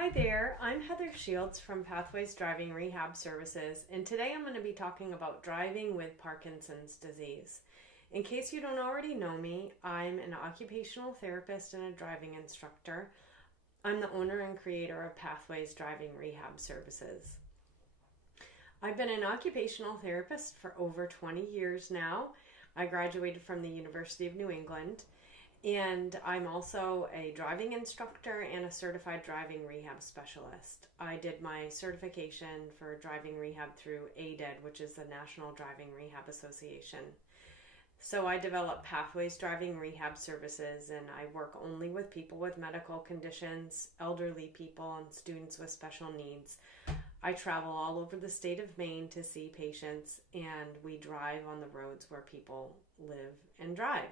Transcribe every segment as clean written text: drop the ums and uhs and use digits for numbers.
Hi there, I'm Heather Shields from Pathways Driving Rehab Services, and today I'm going to be talking about driving with Parkinson's disease. In case you don't already know me, I'm an occupational therapist and a driving instructor. I'm the owner and creator of Pathways Driving Rehab Services. I've been an occupational therapist for over 20 years now. I graduated from the University of New England. And I'm also a driving instructor and a certified driving rehab specialist. I did my certification for driving rehab through ADED, which is the National Driving Rehab Association. So I develop Pathways Driving Rehab Services, and I work only with people with medical conditions, elderly people, and students with special needs. I travel all over the state of Maine to see patients, and we drive on the roads where people live and drive.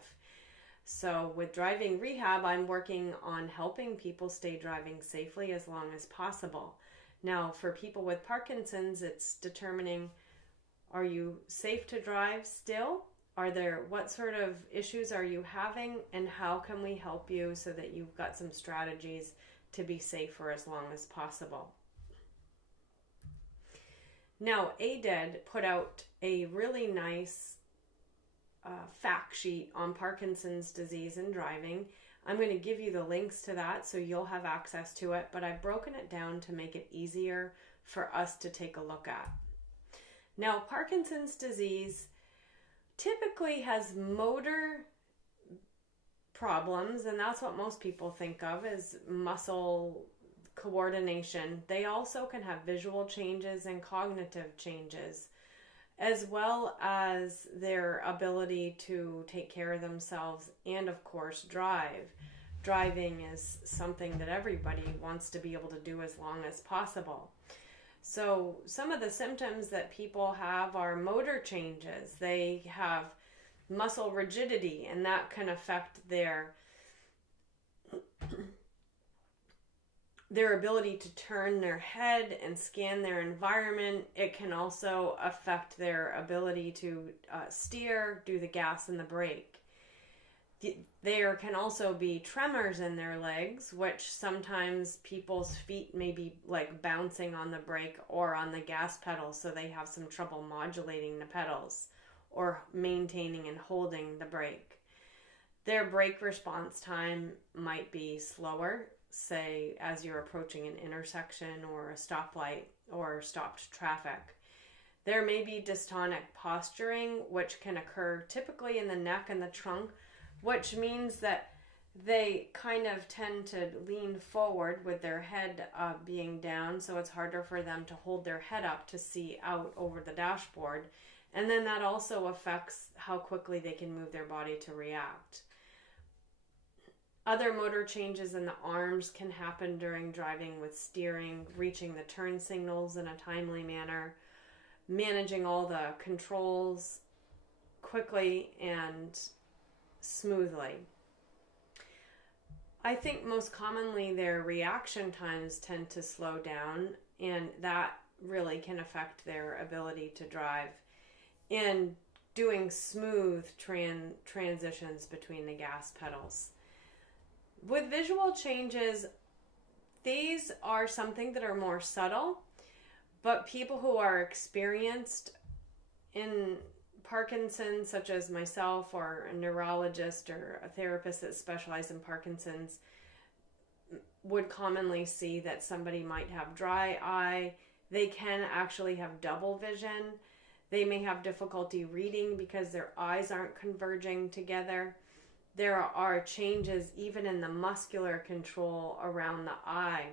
So with driving rehab, I'm working on helping people stay driving safely as long as possible. Now, for people with Parkinson's, it's determining, are you safe to drive still? What sort of issues are you having, and how can we help you so that you've got some strategies to be safe for as long as possible? Now, ADED put out a really nice fact sheet on Parkinson's disease and driving. I'm going to give you the links to that so you'll have access to it, but I've broken it down to make it easier for us to take a look at. Now, Parkinson's disease typically has motor problems, and that's what most people think of as muscle coordination. They also can have visual changes and cognitive changes, as well as their ability to take care of themselves and, of course, drive. Driving is something that everybody wants to be able to do as long as possible. So some of the symptoms that people have are motor changes. They have muscle rigidity, and that can affect their ability to turn their head and scan their environment. It can also affect their ability to steer, do the gas and the brake. There can also be tremors in their legs, which sometimes people's feet may be like bouncing on the brake or on the gas pedal, so they have some trouble modulating the pedals or maintaining and holding the brake. Their brake response time might be slower, say as you're approaching an intersection or a stoplight or stopped traffic. There may be dystonic posturing, which can occur typically in the neck and the trunk, which means that they kind of tend to lean forward with their head being down, so it's harder for them to hold their head up to see out over the dashboard. And then that also affects how quickly they can move their body to react. Other motor changes in the arms can happen during driving with steering, reaching the turn signals in a timely manner, managing all the controls quickly and smoothly. I think most commonly their reaction times tend to slow down, and that really can affect their ability to drive and doing smooth transitions between the gas pedals. With visual changes, these are something that are more subtle, but people who are experienced in Parkinson's, such as myself or a neurologist or a therapist that specializes in Parkinson's, would commonly see that somebody might have dry eye. They can actually have double vision. They may have difficulty reading because their eyes aren't converging together. There are changes even in the muscular control around the eye.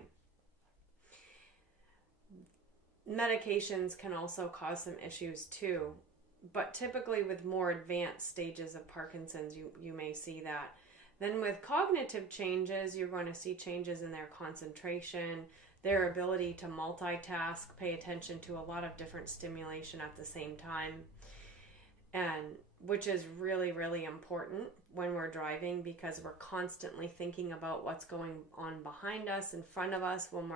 Medications can also cause some issues too, but typically with more advanced stages of Parkinson's, you may see that. Then with cognitive changes, you're going to see changes in their concentration, their ability to multitask, pay attention to a lot of different stimulation at the same time, and which is really, really important when we're driving, because we're constantly thinking about what's going on behind us, in front of us, when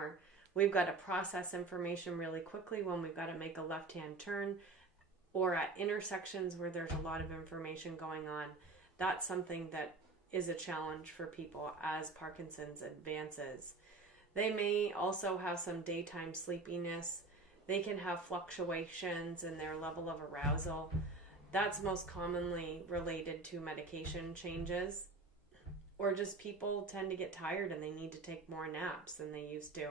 we've got to process information really quickly, when we've got to make a left-hand turn, or at intersections where there's a lot of information going on. That's something that is a challenge for people as Parkinson's advances. They may also have some daytime sleepiness. They can have fluctuations in their level of arousal. That's most commonly related to medication changes, or just people tend to get tired and they need to take more naps than they used to.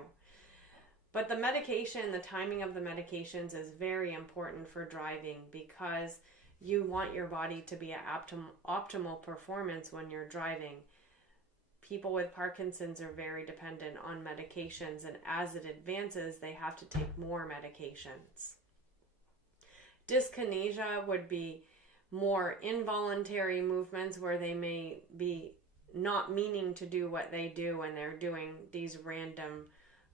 But the medication, the timing of the medications is very important for driving, because you want your body to be at optimal performance when you're driving. People with Parkinson's are very dependent on medications, and as it advances, they have to take more medications. Dyskinesia would be more involuntary movements where they may be not meaning to do what they do and they're doing these random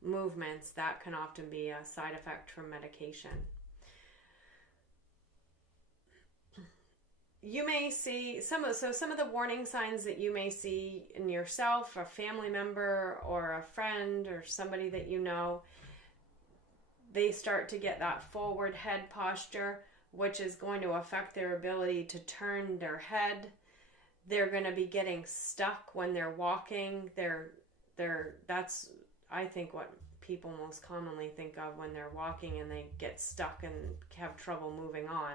movements. That can often be a side effect from medication. You may see some of the warning signs that you may see in yourself, a family member or a friend or somebody that you know. They start to get that forward head posture, which is going to affect their ability to turn their head. They're going to be getting stuck when they're walking. That's, I think, what people most commonly think of when they're walking and they get stuck and have trouble moving on.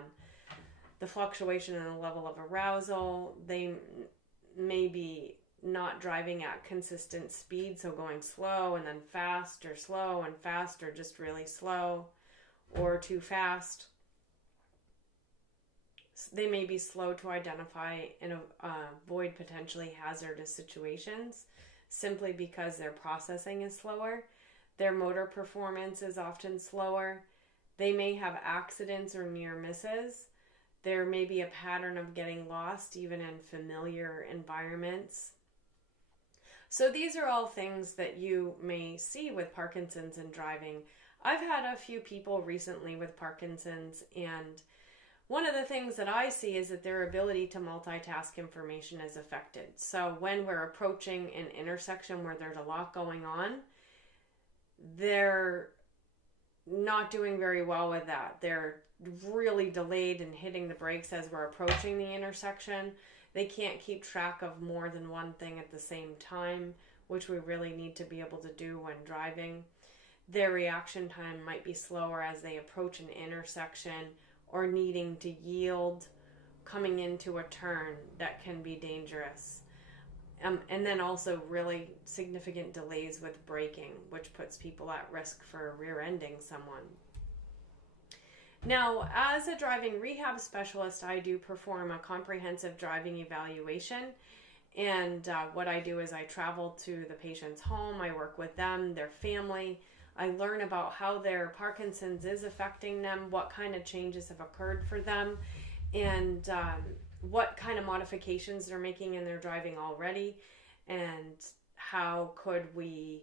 The fluctuation in the level of arousal. They may be not driving at consistent speed, so going slow and then fast, or slow and fast, or just really slow, or too fast. They may be slow to identify and avoid potentially hazardous situations simply because their processing is slower. Their motor performance is often slower. They may have accidents or near misses. There may be a pattern of getting lost even in familiar environments. So these are all things that you may see with Parkinson's and driving. I've had a few people recently with Parkinson's, and one of the things that I see is that their ability to multitask information is affected. So when we're approaching an intersection where there's a lot going on, they're not doing very well with that. They're really delayed in hitting the brakes as we're approaching the intersection. They can't keep track of more than one thing at the same time, which we really need to be able to do when driving. Their reaction time might be slower as they approach an intersection, or needing to yield coming into a turn that can be dangerous. And then also really significant delays with braking, which puts people at risk for rear-ending someone. Now, as a driving rehab specialist, I do perform a comprehensive driving evaluation. And what I do is I travel to the patient's home, I work with them, their family. I learn about how their Parkinson's is affecting them, what kind of changes have occurred for them, and what kind of modifications they're making in their driving already, and how could we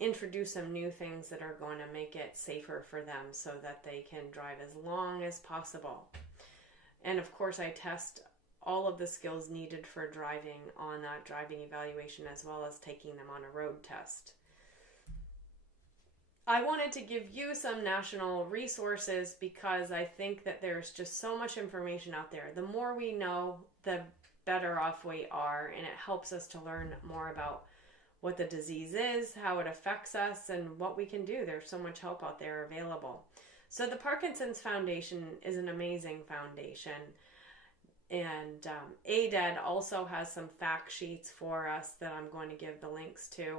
introduce some new things that are going to make it safer for them so that they can drive as long as possible. And of course, I test all of the skills needed for driving on that driving evaluation, as well as taking them on a road test. I wanted to give you some national resources because I think that there's just so much information out there. The more we know, the better off we are, and it helps us to learn more about what the disease is, how it affects us, and what we can do. There's so much help out there available. So the Parkinson's Foundation is an amazing foundation, and ADED also has some fact sheets for us that I'm going to give the links to.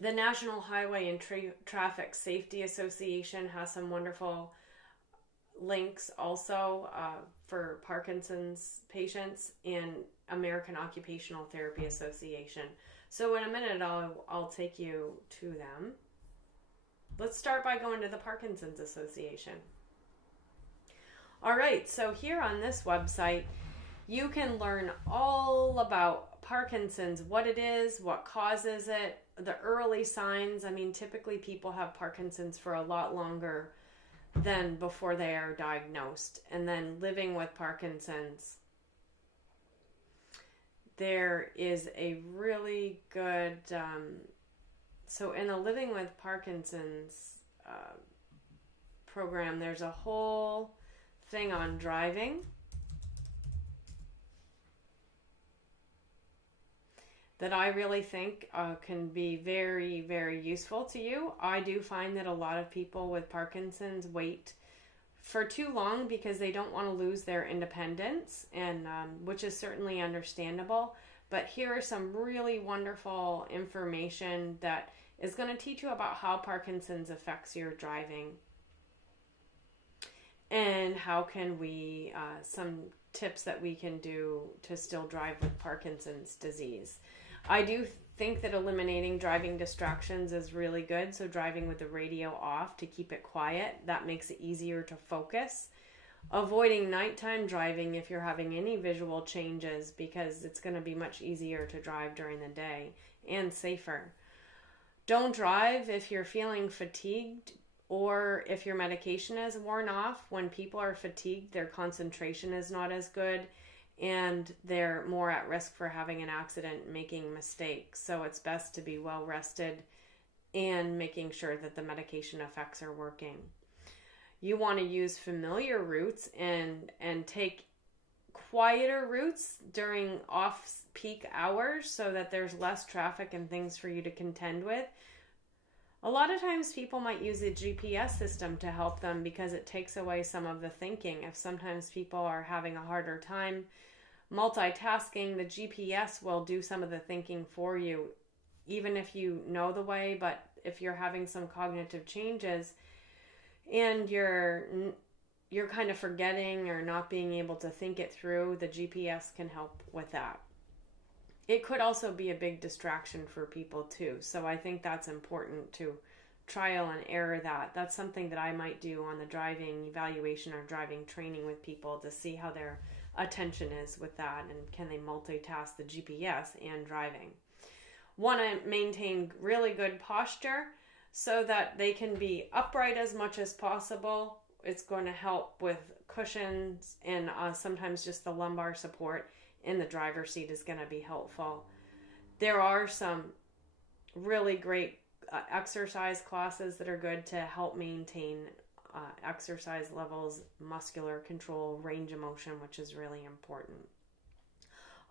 The National Highway and Traffic Safety Association has some wonderful links also for Parkinson's patients, and American Occupational Therapy Association. So in a minute, I'll take you to them. Let's start by going to the Parkinson's Association. All right, so here on this website, you can learn all about Parkinson's, what it is, what causes it, the early signs. I mean, typically people have Parkinson's for a lot longer than before they are diagnosed. And then living with Parkinson's, there is a really good, so in the Living with Parkinson's program, there's a whole thing on driving. that I really think can be very, very useful to you. I do find that a lot of people with Parkinson's wait for too long because they don't want to lose their independence, and which is certainly understandable. But here are some really wonderful information that is going to teach you about how Parkinson's affects your driving, and how can we, some tips that we can do to still drive with Parkinson's disease. I do think that eliminating driving distractions is really good. So driving with the radio off to keep it quiet, that makes it easier to focus. Avoiding nighttime driving if you're having any visual changes, because it's going to be much easier to drive during the day and safer. Don't drive if you're feeling fatigued or if your medication is worn off. When people are fatigued, their concentration is not as good, and they're more at risk for having an accident, making mistakes. So it's best to be well rested and making sure that the medication effects are working. You want to use familiar routes and take quieter routes during off-peak hours so that there's less traffic and things for you to contend with. A lot of times people might use a GPS system to help them because it takes away some of the thinking. If sometimes people are having a harder time multitasking, the GPS will do some of the thinking for you, even if you know the way. But if you're having some cognitive changes and you're kind of forgetting or not being able to think it through, the GPS can help with that. It could also be a big distraction for people too. So I think that's important to trial and error that. That's something that I might do on the driving evaluation or driving training with people to see how their attention is with that, and can they multitask the GPS and driving. Want to maintain really good posture so that they can be upright as much as possible. It's going to help with cushions and sometimes just the lumbar support in the driver's seat is going to be helpful. There are some really great exercise classes that are good to help maintain exercise levels, muscular control, range of motion, which is really important.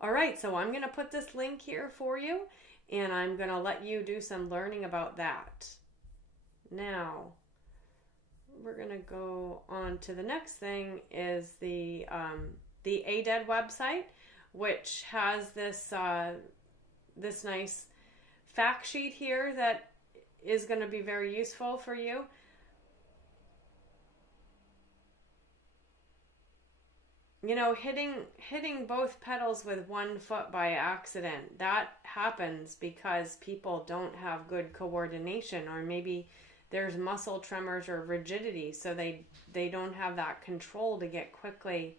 All right, so I'm going to put this link here for you, and I'm going to let you do some learning about that. Now, we're going to go on to the next thing, is the ADED website, which has this this nice fact sheet here that is going to be very useful for you. You know, hitting both pedals with one foot by accident, that happens because people don't have good coordination, or maybe there's muscle tremors or rigidity, so they don't have that control to get quickly.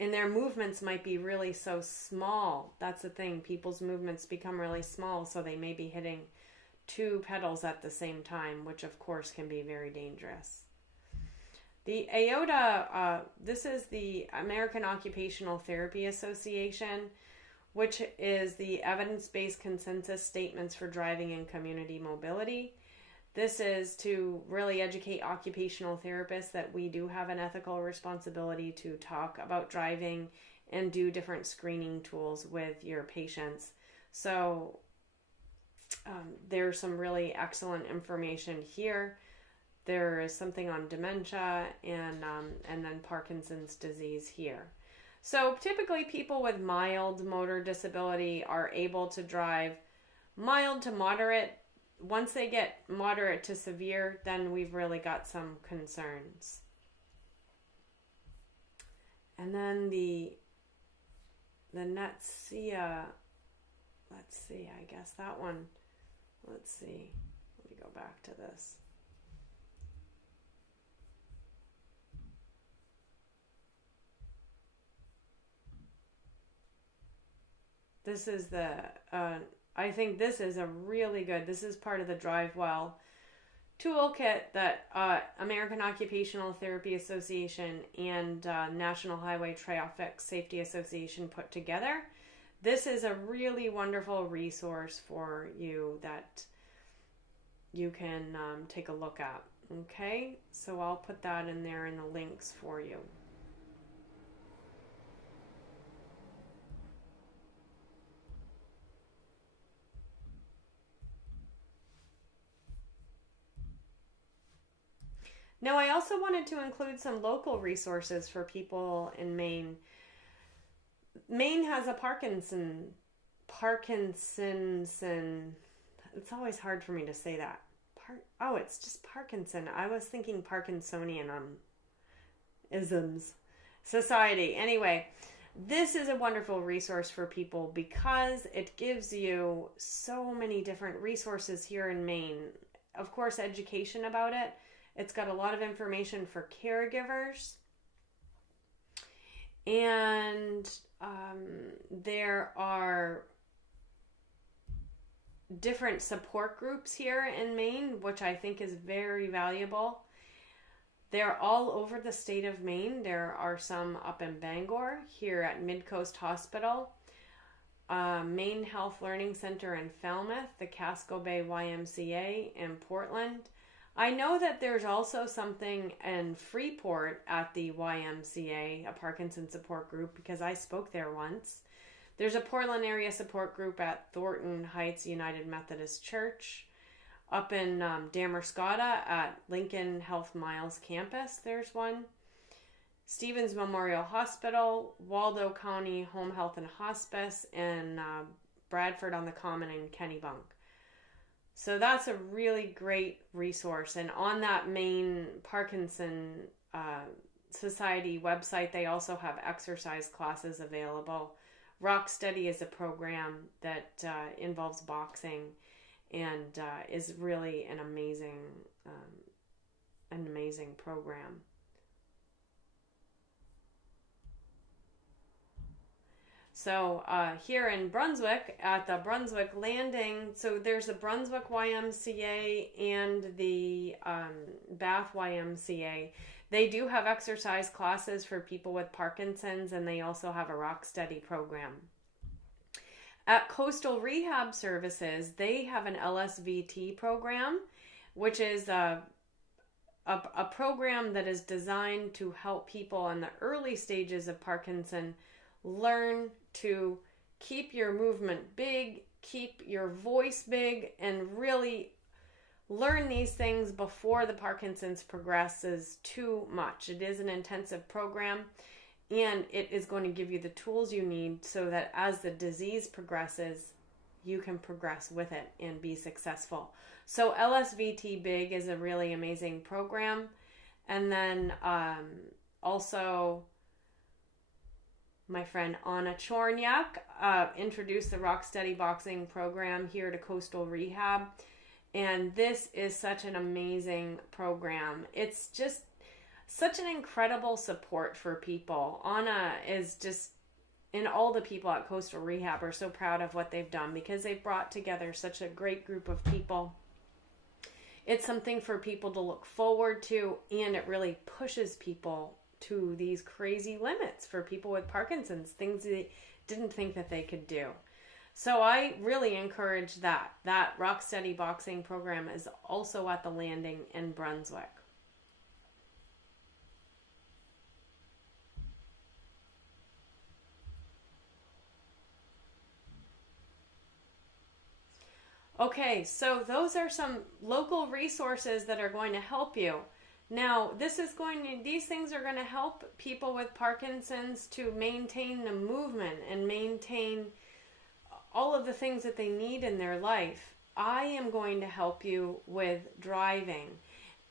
And their movements might be really so small. That's the thing. People's movements become really small, so they may be hitting two pedals at the same time, which of course can be very dangerous. The AOTA, this is the American Occupational Therapy Association, which is the Evidence-Based Consensus Statements for Driving and Community Mobility. This is to really educate occupational therapists that we do have an ethical responsibility to talk about driving and do different screening tools with your patients. So there's some really excellent information here. There is something on dementia and then Parkinson's disease here. So typically people with mild motor disability are able to drive mild to moderate. Once they get moderate to severe, then we've really got some concerns. And then the NETSIA, let's see, I guess that one, let's see, let me go back to this. This is the, I think this is a really good, this is part of the Drive Well toolkit that American Occupational Therapy Association and National Highway Traffic Safety Association put together. This is a really wonderful resource for you that you can take a look at. Okay, so I'll put that in there in the links for you. Now, I also wanted to include some local resources for people in Maine. Maine has a Parkinson's. It's always hard for me to say that. It's just Parkinson. I was thinking Parkinsonian isms society. Anyway, this is a wonderful resource for people because it gives you so many different resources here in Maine. Of course, education about it. It's got a lot of information for caregivers. And there are different support groups here in Maine, which I think is very valuable. They're all over the state of Maine. There are some up in Bangor, here at Midcoast Hospital, Maine Health Learning Center in Falmouth, the Casco Bay YMCA in Portland. I know that there's also something in Freeport at the YMCA, a Parkinson support group, because I spoke there once. There's a Portland area support group at Thornton Heights United Methodist Church. Up in Damerscotta at Lincoln Health Miles campus, there's one. Stevens Memorial Hospital, Waldo County Home Health and Hospice, and Bradford on the Common in Kennebunk. So that's a really great resource. And on that Maine Parkinson Society website, they also have exercise classes available. Rock Steady is a program that involves boxing and is really an amazing program. So here in Brunswick, at the Brunswick Landing, so there's the Brunswick YMCA and the Bath YMCA. They do have exercise classes for people with Parkinson's, and they also have a Rock Steady program. At Coastal Rehab Services, they have an LSVT program, which is a program that is designed to help people in the early stages of Parkinson learn to keep your movement big, keep your voice big, and really learn these things before the Parkinson's progresses too much. It is an intensive program, and it is going to give you the tools you need so that as the disease progresses, you can progress with it and be successful. So LSVT Big is a really amazing program. And then also my friend Anna Chornyak introduced the Rock Steady Boxing program here to Coastal Rehab. And this is such an amazing program. It's just such an incredible support for people. Anna is just, and all the people at Coastal Rehab are so proud of what they've done because they've brought together such a great group of people. It's something for people to look forward to, and it really pushes people to these crazy limits for people with Parkinson's, things they didn't think that they could do. So I really encourage that. That Rock Steady Boxing program is also at the Landing in Brunswick. Okay, so those are some local resources that are going to help you. Now, these things are going to help people with Parkinson's to maintain the movement and maintain all of the things that they need in their life. I am going to help you with driving,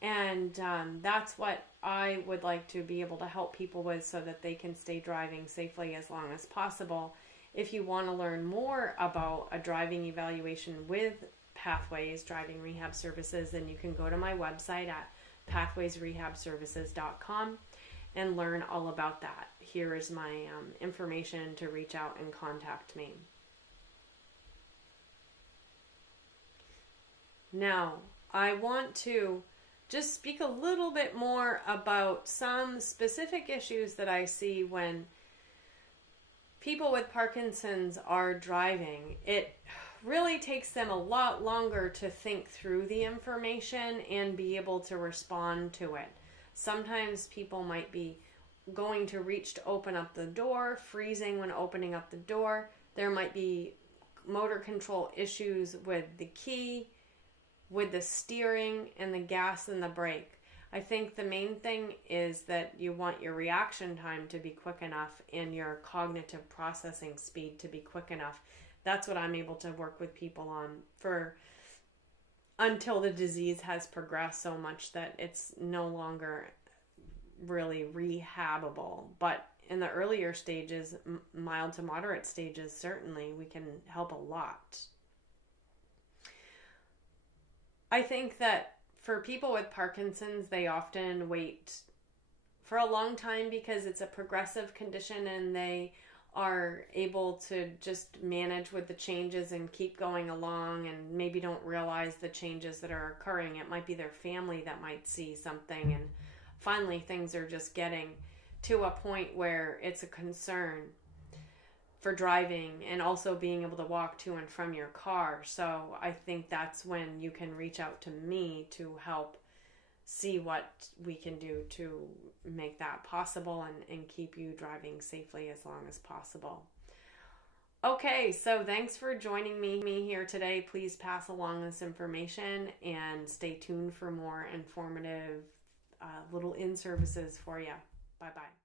and that's what I would like to be able to help people with so that they can stay driving safely as long as possible. If you want to learn more about a driving evaluation with Pathways Driving Rehab Services, then you can go to my website at pathwaysrehabservices.com and learn all about that. Here is my information to reach out and contact me. Now, I want to just speak a little bit more about some specific issues that I see when people with Parkinson's are driving. It really takes them a lot longer to think through the information and be able to respond to it. Sometimes people might be going to reach to open up the door, freezing when opening up the door. There might be motor control issues with the key, with the steering, and the gas and the brake. I think the main thing is that you want your reaction time to be quick enough and your cognitive processing speed to be quick enough. That's what I'm able to work with people on until the disease has progressed so much that it's no longer really rehabable. But in the earlier stages, mild to moderate stages, certainly we can help a lot. I think that for people with Parkinson's, they often wait for a long time because it's a progressive condition and they are able to just manage with the changes and keep going along and maybe don't realize the changes that are occurring. It might be their family that might see something, and finally things are just getting to a point where it's a concern for driving and also being able to walk to and from your car. So I think that's when you can reach out to me to help see what we can do to make that possible and keep you driving safely as long as possible. Okay, so thanks for joining me here today. Please pass along this information and stay tuned for more informative little in-services for you. Bye-bye.